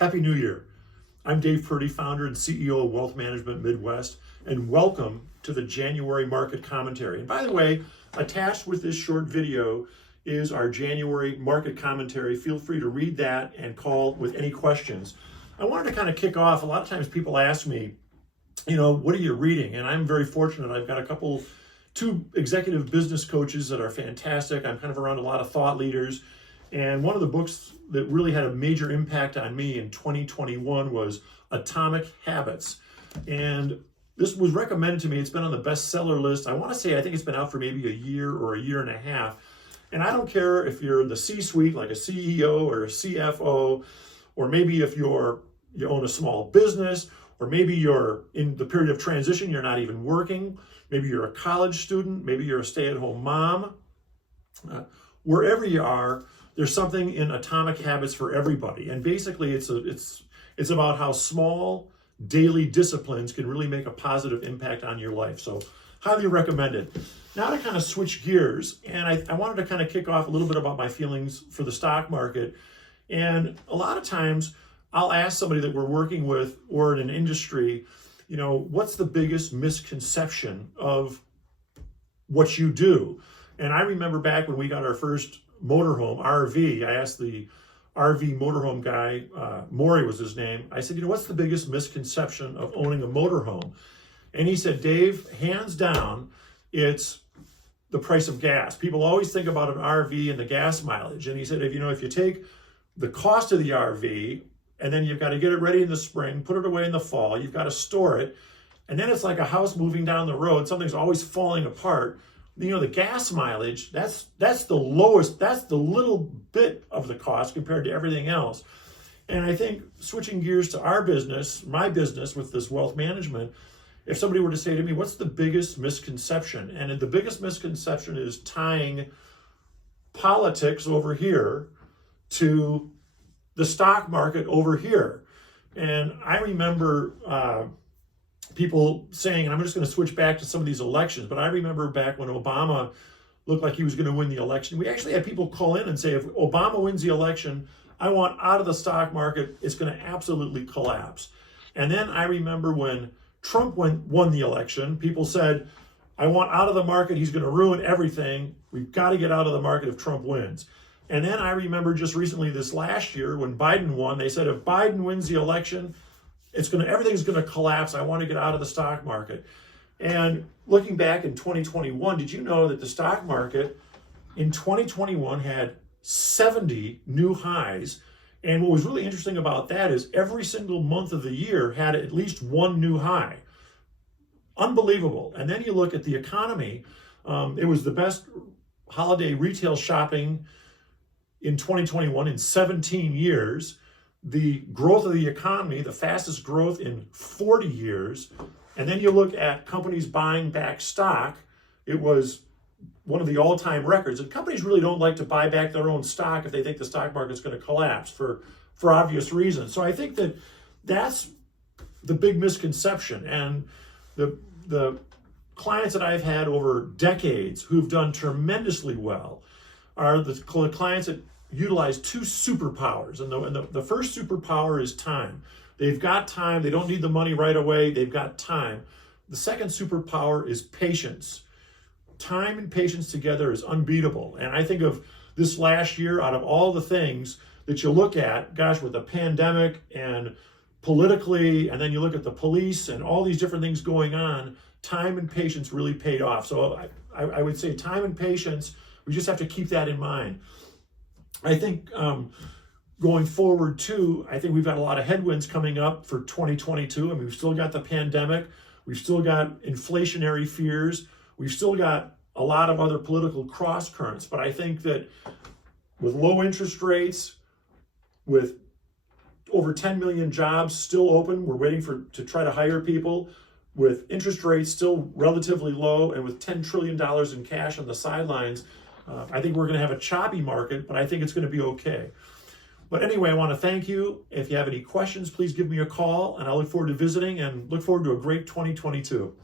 Happy New Year. I'm Dave Purdy, founder and CEO of Wealth Management Midwest, and welcome to the January market commentary. And by the way, attached with this short video is our January market commentary. Feel free to read that and call with any questions. I wanted to kind of kick off. A lot of times people ask me, what are you reading? And I'm very fortunate. I've got two executive business coaches that are fantastic. I'm kind of around a lot of thought leaders. And one of the books that really had a major impact on me in 2021 was Atomic Habits. And this was recommended to me. It's been on the bestseller list. I think it's been out for maybe a year or a year and a half. And I don't care if you're in the C-suite, like a CEO or a CFO, or maybe if you own a small business, or maybe you're in the period of transition, you're not even working. Maybe you're a college student. Maybe you're a stay-at-home mom. Wherever you are, there's something in Atomic Habits for everybody. And basically, it's about how small daily disciplines can really make a positive impact on your life. So highly recommended. Now to kind of switch gears, and I wanted to kind of kick off a little bit about my feelings for the stock market. And a lot of times I'll ask somebody that we're working with or in an industry, what's the biggest misconception of what you do? And I remember back when we got our first motorhome, RV, I asked the RV motorhome guy, Maury was his name. I said, what's the biggest misconception of owning a motorhome? And he said, Dave, hands down, it's the price of gas. People always think about an RV and the gas mileage. And he said, if you take the cost of the RV, and then you've got to get it ready in the spring, put it away in the fall, you've got to store it, and then it's like a house moving down the road, something's always falling apart. The gas mileage, that's the lowest, that's the little bit of the cost compared to everything else. And I think switching gears to our business, my business with this wealth management, if somebody were to say to me, what's the biggest misconception? And the biggest misconception is tying politics over here to the stock market over here. And I remember people saying, and I'm just going to switch back to some of these elections, but I remember back when Obama looked like he was going to win the election, we actually had people call in and say, if Obama wins the election, I want out of the stock market, it's going to absolutely collapse. And then I remember when Trump won the election, people said, I want out of the market, he's going to ruin everything, we've got to get out of the market if Trump wins. And then I remember just recently this last year when Biden won, they said, if Biden wins the election, everything's going to collapse. I want to get out of the stock market. And looking back in 2021, did you know that the stock market in 2021 had 70 new highs? And what was really interesting about that is every single month of the year had at least one new high. Unbelievable. And then you look at the economy. It was the best holiday retail shopping in 2021 in 17 years. The growth of the economy, the fastest growth in 40 years. And then you look at companies buying back stock. It was one of the all-time records. And companies really don't like to buy back their own stock if they think the stock market's going to collapse for obvious reasons. So I think that's the big misconception. And the clients that I've had over decades who've done tremendously well are the clients that utilize two superpowers. And the first superpower is time. They've got time. They don't need the money right away. They've got time. The second superpower is patience. Time and patience together is unbeatable. And I think of this last year, out of all the things that you look at, gosh, with the pandemic and politically, and then you look at the police and all these different things going on, time and patience really paid off. So I would say time and patience, we just have to keep that in mind. I think going forward too, I think we've got a lot of headwinds coming up for 2022. I mean, we've still got the pandemic. We've still got inflationary fears. We've still got a lot of other political cross currents. But I think that with low interest rates, with over 10 million jobs still open, we're waiting to try to hire people, with interest rates still relatively low, and with $10 trillion in cash on the sidelines, I think we're going to have a choppy market, but I think it's going to be okay. But anyway, I want to thank you. If you have any questions, please give me a call, and I look forward to visiting and look forward to a great 2022.